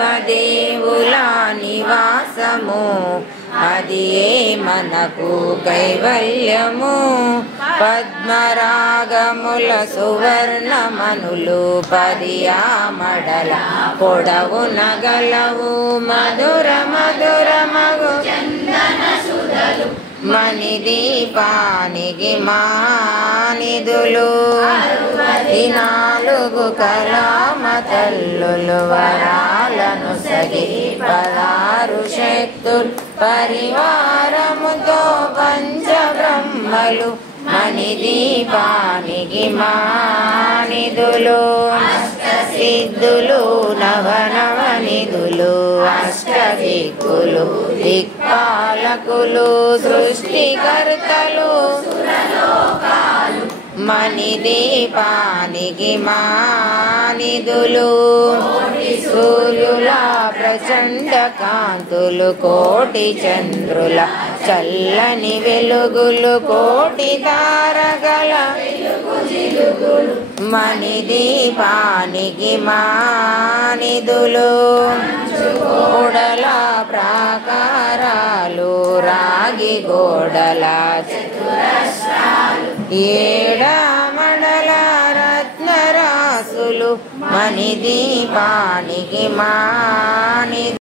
దేవదేవుల నివాసము అది ఏ మనకు కైవల్యము పద్మరాగముల సువర్ణమనులు పదియామడల పొడవున గలవు మధుర మధురమగు చందన సుధలు మణిదీపానికి మానిధులు 64 కళామ తల్లులు వరాలను సగి 16 శక్తులు పరివారముతో పంచబ్రహ్మలు మణిదీపానికి మానిధులు సిద్ధులు నవనవనిధులు అష్టదిక్కులు దిక్పాలకులు సృష్టికర్తలు మణిదీపానికి మానిధులు సూర్యుల ప్రచండ కాంతులు కోటి చంద్రుల చల్లని వెలుగులు కోటి తారగల మణిదీపానికి మానిధులు ఉడల ప్రాకారాలు రాగి గోడల ఏడమడల రత్నరాసులు మణిదీపానికి మాని